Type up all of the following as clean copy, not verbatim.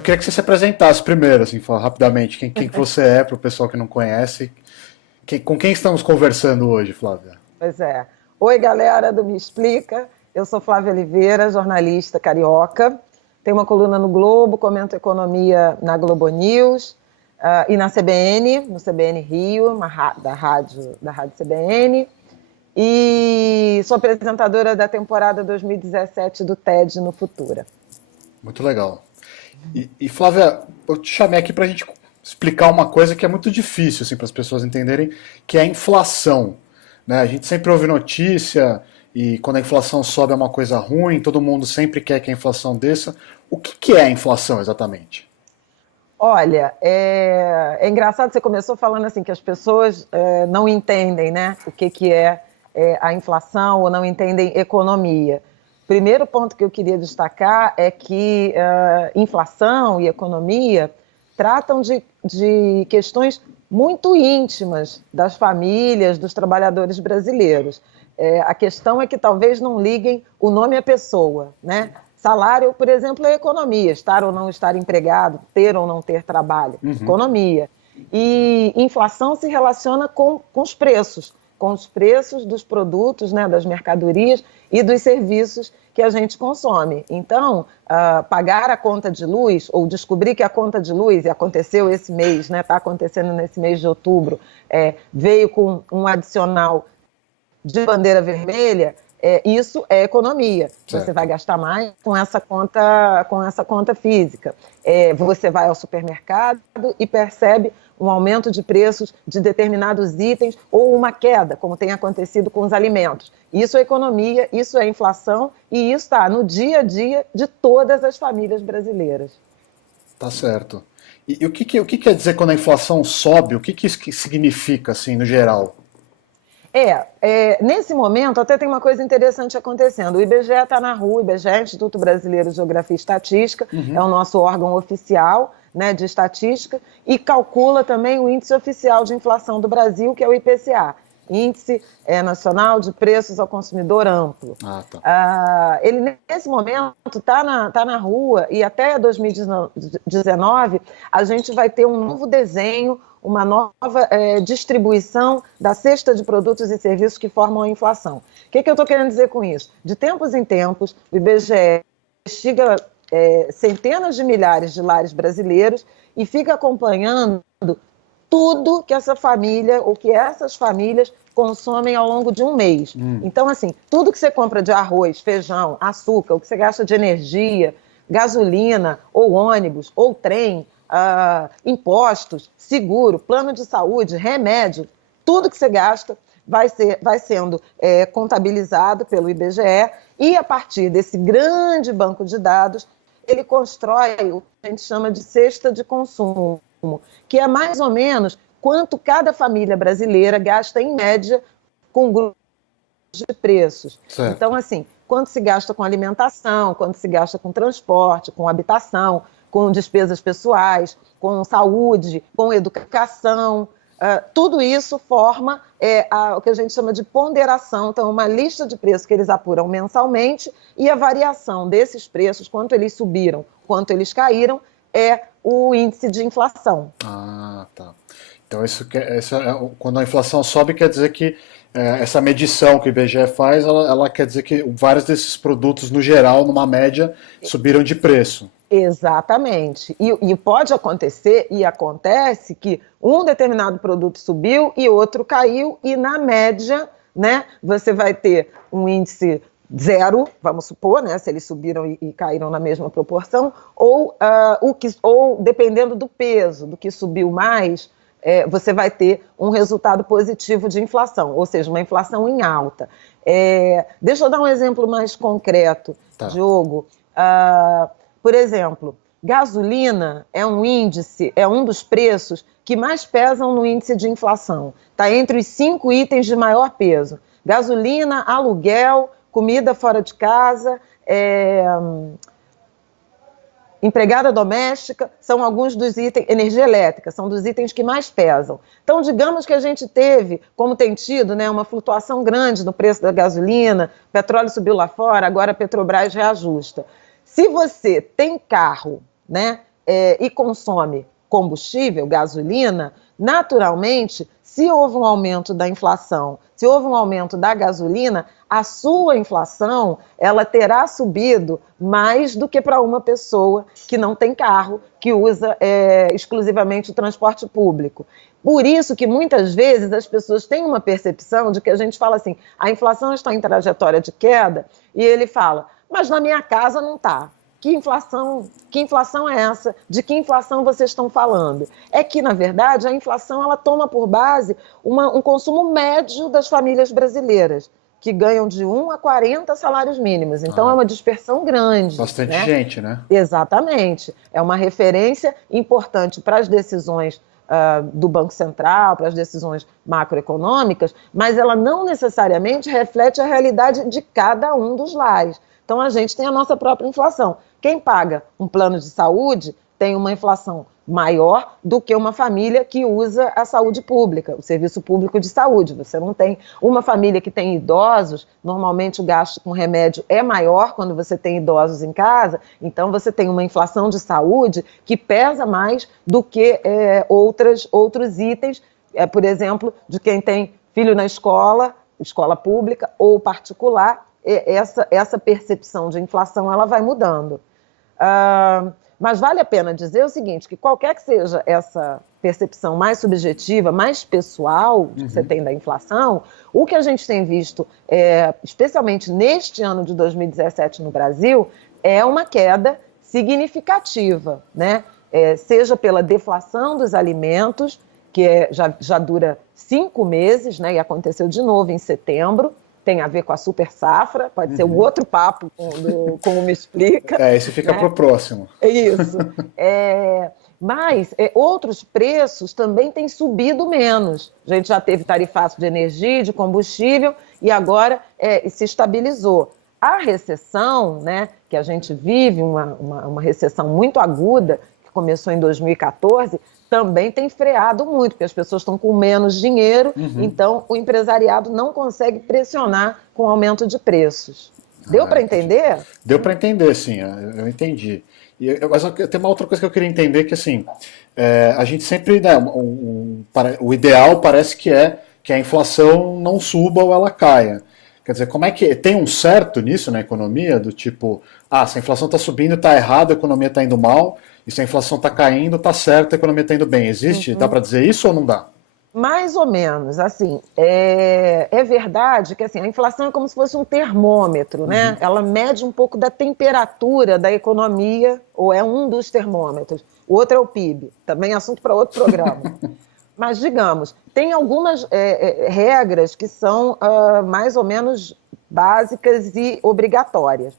Eu queria que você se apresentasse primeiro, assim, falar rapidamente quem que você é, para o pessoal que não conhece. Com quem estamos conversando hoje, Flávia? Pois é. Oi, galera do Me Explica. Eu sou Flávia Oliveira, jornalista carioca. Tenho uma coluna no Globo, comento economia na Globo News e na CBN, no CBN Rio, da rádio CBN. E sou apresentadora da temporada 2017 do TED no Futura. Muito legal. E Flávia, eu te chamei aqui para a gente explicar uma coisa que é muito difícil assim, para as pessoas entenderem, que é a inflação. Né? A gente sempre ouve notícia e quando a inflação sobe é uma coisa ruim, todo mundo sempre quer que a inflação desça. O que é a inflação exatamente? Olha, é engraçado, você começou falando assim que as pessoas não entendem, né, o que é a inflação ou não entendem economia. Primeiro ponto que eu queria destacar é que inflação e economia tratam de questões muito íntimas das famílias, dos trabalhadores brasileiros. A questão é que talvez não liguem o nome à pessoa, né? Salário, por exemplo, é economia, estar ou não estar empregado, ter ou não ter trabalho, economia. E inflação se relaciona com os preços dos produtos, né, das mercadorias e dos serviços que a gente consome. Então, pagar a conta de luz, ou descobrir que a conta de luz, e aconteceu esse mês, né, está acontecendo nesse mês de outubro, veio com um adicional de bandeira vermelha, isso é economia. Certo. Você vai gastar mais com essa conta física. Você vai ao supermercado e percebe um aumento de preços de determinados itens ou uma queda, como tem acontecido com os alimentos. Isso é economia, isso é inflação e isso está no dia a dia de todas as famílias brasileiras. Tá certo. E o que quer dizer quando a inflação sobe? O que isso significa, assim, no geral? Nesse momento, até tem uma coisa interessante acontecendo. O IBGE está na rua, o IBGE, Instituto Brasileiro de Geografia e Estatística, é o nosso órgão oficial, né, de estatística, e calcula também o Índice Oficial de Inflação do Brasil, que é o IPCA, Índice Nacional de Preços ao Consumidor Amplo. Tá. Ele, nesse momento, está na rua e até 2019 a gente vai ter um novo desenho, uma nova distribuição da cesta de produtos e serviços que formam a inflação. O que eu estou querendo dizer com isso? De tempos em tempos, o IBGE investiga centenas de milhares de lares brasileiros e fica acompanhando tudo que essa família ou que essas famílias consomem ao longo de um mês. Então, assim, tudo que você compra de arroz, feijão, açúcar, o que você gasta de energia, gasolina, ou ônibus, ou trem, impostos, seguro, plano de saúde, remédio, tudo que você gasta vai sendo contabilizado pelo IBGE e, a partir desse grande banco de dados, ele constrói o que a gente chama de cesta de consumo, que é mais ou menos quanto cada família brasileira gasta, em média, com grupos de preços. Certo. Então, assim, quanto se gasta com alimentação, quanto se gasta com transporte, com habitação, com despesas pessoais, com saúde, com educação, tudo isso forma o que a gente chama de ponderação. Então, uma lista de preços que eles apuram mensalmente e a variação desses preços, quanto eles subiram, quanto eles caíram, é o índice de inflação. Ah, tá. Então, quando a inflação sobe, quer dizer que essa medição que o IBGE faz, ela quer dizer que vários desses produtos, no geral, numa média, subiram de preço. Exatamente. E pode acontecer, e acontece, que um determinado produto subiu e outro caiu, e na média, né, você vai ter um índice zero, vamos supor, né, se eles subiram e caíram na mesma proporção, ou dependendo do peso, do que subiu mais, você vai ter um resultado positivo de inflação, ou seja, uma inflação em alta. Deixa eu dar um exemplo mais concreto, Tá. Diogo. Por exemplo, gasolina é um dos preços que mais pesam no índice de inflação. Está entre os 5 itens de maior peso. Gasolina, aluguel, comida fora de casa, empregada doméstica, são alguns dos itens, energia elétrica, são dos itens que mais pesam. Então, digamos que a gente teve, como tem tido, né, uma flutuação grande no preço da gasolina, o petróleo subiu lá fora, agora a Petrobras reajusta. Se você tem carro, né, e consome combustível, gasolina, naturalmente, se houve um aumento da inflação, se houve um aumento da gasolina, a sua inflação ela terá subido mais do que para uma pessoa que não tem carro, que usa exclusivamente o transporte público. Por isso que muitas vezes as pessoas têm uma percepção de que a gente fala assim, a inflação está em trajetória de queda, e ele fala, mas na minha casa não está. Que inflação é essa? De que inflação vocês estão falando? É que, na verdade, a inflação ela toma por base um consumo médio das famílias brasileiras, que ganham de 1 a 40 salários mínimos. Então, é uma dispersão grande. Bastante gente, né? Exatamente. É uma referência importante para as decisões do Banco Central, para as decisões macroeconômicas, mas ela não necessariamente reflete a realidade de cada um dos lares. Então, a gente tem a nossa própria inflação. Quem paga um plano de saúde tem uma inflação maior do que uma família que usa a saúde pública, o serviço público de saúde. Você não tem uma família que tem idosos, normalmente o gasto com remédio é maior quando você tem idosos em casa, então você tem uma inflação de saúde que pesa mais do que outros itens, por exemplo, de quem tem filho na escola pública ou particular, essa percepção de inflação ela vai mudando. Mas vale a pena dizer o seguinte, que qualquer que seja essa percepção mais subjetiva, mais pessoal que você tem da inflação, o que a gente tem visto, especialmente neste ano de 2017 no Brasil, é uma queda significativa, né? Seja pela deflação dos alimentos, que já dura 5 meses, né? E aconteceu de novo em setembro, tem a ver com a super safra, pode ser um outro papo, como me explica. Esse fica para o próximo. Isso. Mas outros preços também têm subido menos. A gente já teve tarifaço de energia, de combustível, e agora se estabilizou. A recessão, né, que a gente vive, uma recessão muito aguda, que começou em 2014, também tem freado muito, porque as pessoas estão com menos dinheiro, então o empresariado não consegue pressionar com aumento de preços. Deu para entender? Deu para entender, sim, eu entendi. Mas tem uma outra coisa que eu queria entender, que assim, a gente sempre, né, o ideal parece que a inflação não suba ou ela caia. Quer dizer, como é que tem um certo nisso na economia, do tipo, se a inflação está subindo, está errado, a economia está indo mal, e se a inflação está caindo, está certo, a economia está indo bem. Existe? Dá para dizer isso ou não dá? Mais ou menos, assim, é verdade que assim, a inflação é como se fosse um termômetro, né? Ela mede um pouco da temperatura da economia, ou é um dos termômetros. O outro é o PIB, também é assunto para outro programa. Mas, digamos, tem algumas regras que são mais ou menos básicas e obrigatórias.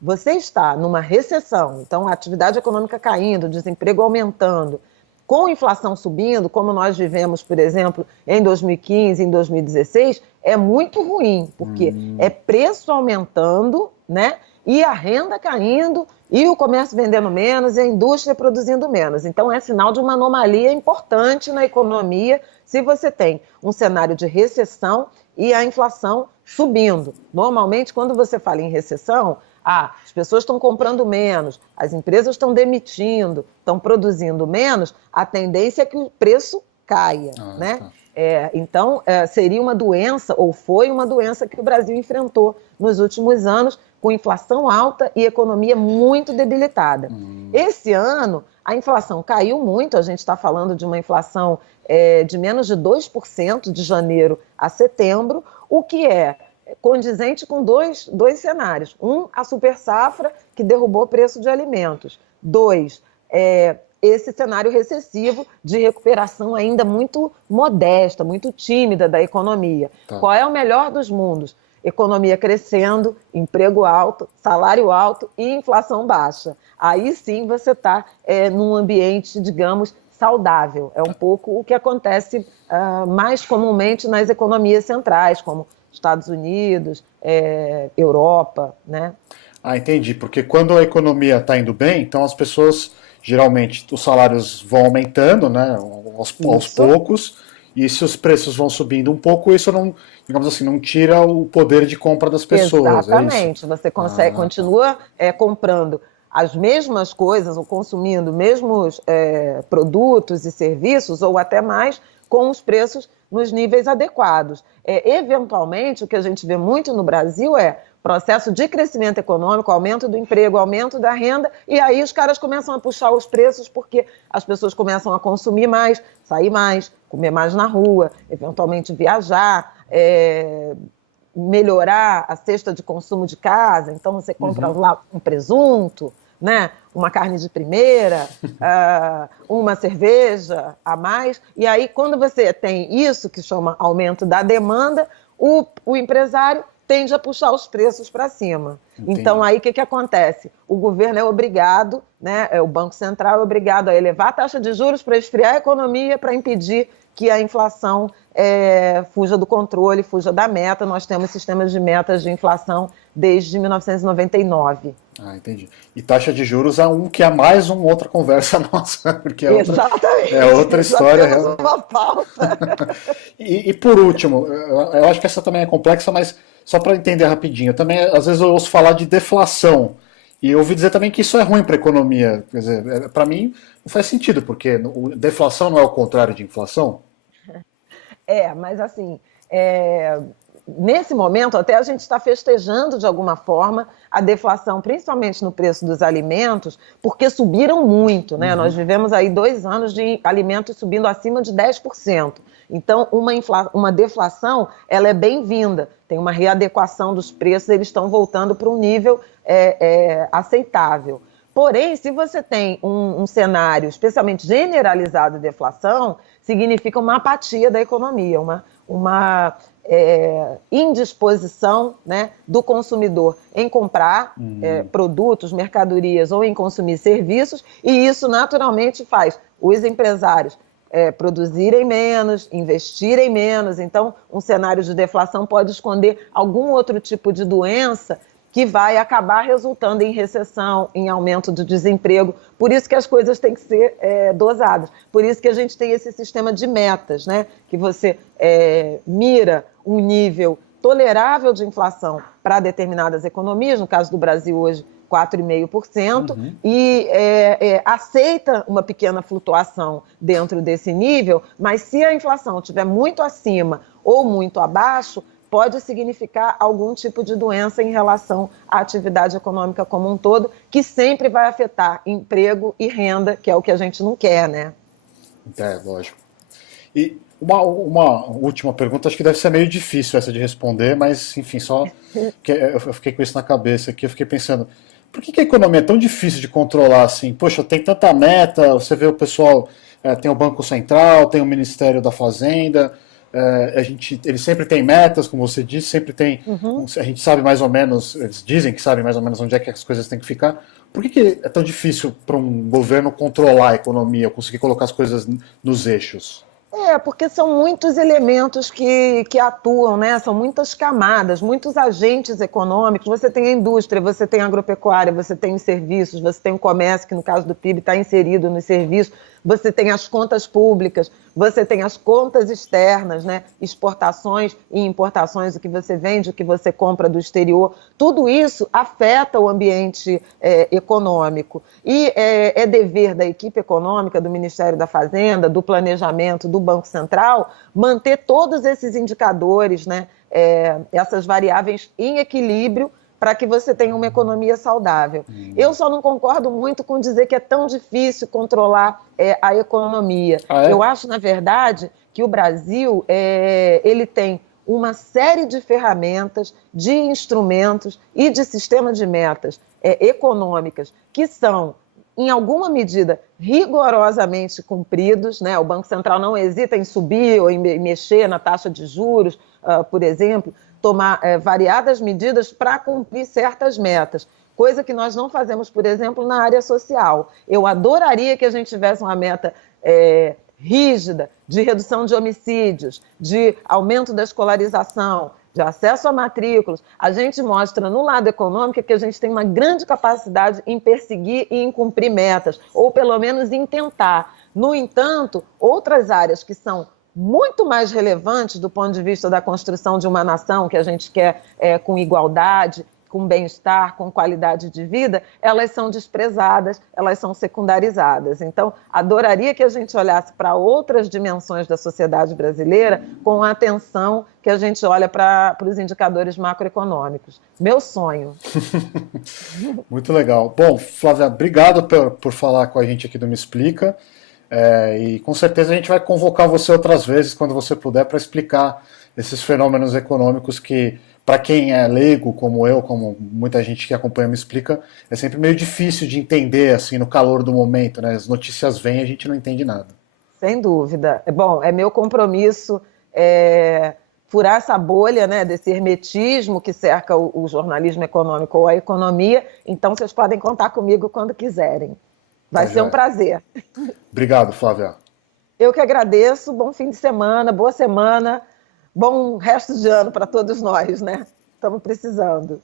Você está numa recessão, então a atividade econômica caindo, desemprego aumentando, com inflação subindo, como nós vivemos, por exemplo, em 2015, em 2016, é muito ruim, porque é preço aumentando, né? E a renda caindo, e o comércio vendendo menos, e a indústria produzindo menos. Então é sinal de uma anomalia importante na economia se você tem um cenário de recessão e a inflação subindo. Normalmente, quando você fala em recessão, as pessoas estão comprando menos, as empresas estão demitindo, estão produzindo menos, a tendência é que o preço caia, né? Tá. Então, seria uma doença, ou foi uma doença que o Brasil enfrentou nos últimos anos, com inflação alta e economia muito debilitada. Esse ano, a inflação caiu muito, a gente está falando de uma inflação de menos de 2% de janeiro a setembro, o que é condizente com dois cenários. A super safra, que derrubou o preço de alimentos. 2, esse cenário recessivo de recuperação ainda muito modesta, muito tímida da economia. Tá. Qual é o melhor dos mundos? Economia crescendo, emprego alto, salário alto e inflação baixa. Aí sim você está num ambiente, digamos, saudável. É um pouco o que acontece mais comumente nas economias centrais, como Estados Unidos, Europa, né? Entendi, porque quando a economia está indo bem, então as pessoas, geralmente, os salários vão aumentando, né, aos poucos, e se os preços vão subindo um pouco, isso não, digamos assim, não tira o poder de compra das pessoas. Exatamente, você continua comprando as mesmas coisas ou consumindo mesmos produtos e serviços, ou até mais, com os preços nos níveis adequados. Eventualmente, o que a gente vê muito no Brasil é processo de crescimento econômico, aumento do emprego, aumento da renda, e aí os caras começam a puxar os preços porque as pessoas começam a consumir mais, sair mais, comer mais na rua, eventualmente viajar, melhorar a cesta de consumo de casa. Então você compra lá um presunto, né? Uma carne de primeira, uma cerveja a mais, e aí quando você tem isso que chama aumento da demanda, o empresário tende a puxar os preços para cima. Entendi. Então, aí o que acontece? O governo é obrigado, né, o Banco Central é obrigado a elevar a taxa de juros para esfriar a economia, para impedir que a inflação fuja do controle, fuja da meta. Nós temos sistemas de metas de inflação desde 1999. Entendi. E taxa de juros é que é mais uma outra conversa nossa, porque é outra história. Já temos uma pauta. E por último, eu acho que essa também é complexa, mas só para entender rapidinho, também às vezes eu ouço falar de deflação, e eu ouvi dizer também que isso é ruim para a economia. Quer dizer, para mim não faz sentido, porque deflação não é o contrário de inflação? Mas assim, nesse momento até a gente está festejando de alguma forma a deflação, principalmente no preço dos alimentos, porque subiram muito, né? Nós vivemos aí 2 anos de alimentos subindo acima de 10%. Então, uma deflação, ela é bem-vinda. Tem uma readequação dos preços, eles estão voltando para um nível aceitável. Porém, se você tem um cenário especialmente generalizado de deflação, significa uma apatia da economia, uma indisposição, né, do consumidor em comprar produtos, mercadorias ou em consumir serviços, e isso naturalmente faz os empresários produzirem menos, investirem menos. Então, um cenário de deflação pode esconder algum outro tipo de doença que vai acabar resultando em recessão, em aumento do desemprego. Por isso que as coisas têm que ser dosadas. Por isso que a gente tem esse sistema de metas, né? Que você mira um nível tolerável de inflação para determinadas economias, no caso do Brasil hoje, 4,5%, e aceita uma pequena flutuação dentro desse nível, mas se a inflação estiver muito acima ou muito abaixo, pode significar algum tipo de doença em relação à atividade econômica como um todo, que sempre vai afetar emprego e renda, que é o que a gente não quer, né? Lógico. E uma última pergunta, acho que deve ser meio difícil essa de responder, mas, enfim, só que eu fiquei com isso na cabeça aqui, eu fiquei pensando, por que a economia é tão difícil de controlar assim? Poxa, tem tanta meta, você vê o pessoal, tem o Banco Central, tem o Ministério da Fazenda, eles sempre têm metas, como você disse, sempre tem, a gente sabe mais ou menos, eles dizem que sabem mais ou menos onde é que as coisas têm que ficar. Por que é tão difícil para um governo controlar a economia, conseguir colocar as coisas nos eixos? Porque são muitos elementos que atuam, né? São muitas camadas, muitos agentes econômicos. Você tem a indústria, você tem a agropecuária, você tem os serviços, você tem o comércio, que no caso do PIB está inserido nos serviços, você tem as contas públicas, você tem as contas externas, né? Exportações e importações, o que você vende, o que você compra do exterior. Tudo isso afeta o ambiente econômico. E é dever da equipe econômica, do Ministério da Fazenda, do Planejamento, do Banco Central, manter todos esses indicadores, né? Essas variáveis em equilíbrio, para que você tenha uma economia saudável. Eu só não concordo muito com dizer que é tão difícil controlar a economia. Eu acho, na verdade, que o Brasil ele tem uma série de ferramentas, de instrumentos e de sistema de metas econômicas que são, em alguma medida, rigorosamente cumpridos, né? O Banco Central não hesita em subir ou em mexer na taxa de juros, por exemplo, tomar variadas medidas para cumprir certas metas, coisa que nós não fazemos, por exemplo, na área social. Eu adoraria que a gente tivesse uma meta rígida de redução de homicídios, de aumento da escolarização, de acesso a matrículas. A gente mostra no lado econômico que a gente tem uma grande capacidade em perseguir e em cumprir metas, ou pelo menos em tentar. No entanto, outras áreas que são muito mais relevantes do ponto de vista da construção de uma nação que a gente quer com igualdade, com bem-estar, com qualidade de vida, elas são desprezadas, elas são secundarizadas. Então, adoraria que a gente olhasse para outras dimensões da sociedade brasileira com a atenção que a gente olha para os indicadores macroeconômicos. Meu sonho. Muito legal. Bom, Flávia, obrigado por falar com a gente aqui do Me Explica. E com certeza a gente vai convocar você outras vezes, quando você puder, para explicar esses fenômenos econômicos que, para quem é leigo, como eu, como muita gente que acompanha Me Explica, é sempre meio difícil de entender, assim, no calor do momento, né? As notícias vêm e a gente não entende nada. Sem dúvida. Bom, é meu compromisso furar essa bolha, né, desse hermetismo que cerca o jornalismo econômico ou a economia. Então, vocês podem contar comigo quando quiserem. Vai ser um prazer. Obrigado, Flávia. Eu que agradeço. Bom fim de semana, boa semana, bom resto de ano para todos nós, né? Estamos precisando.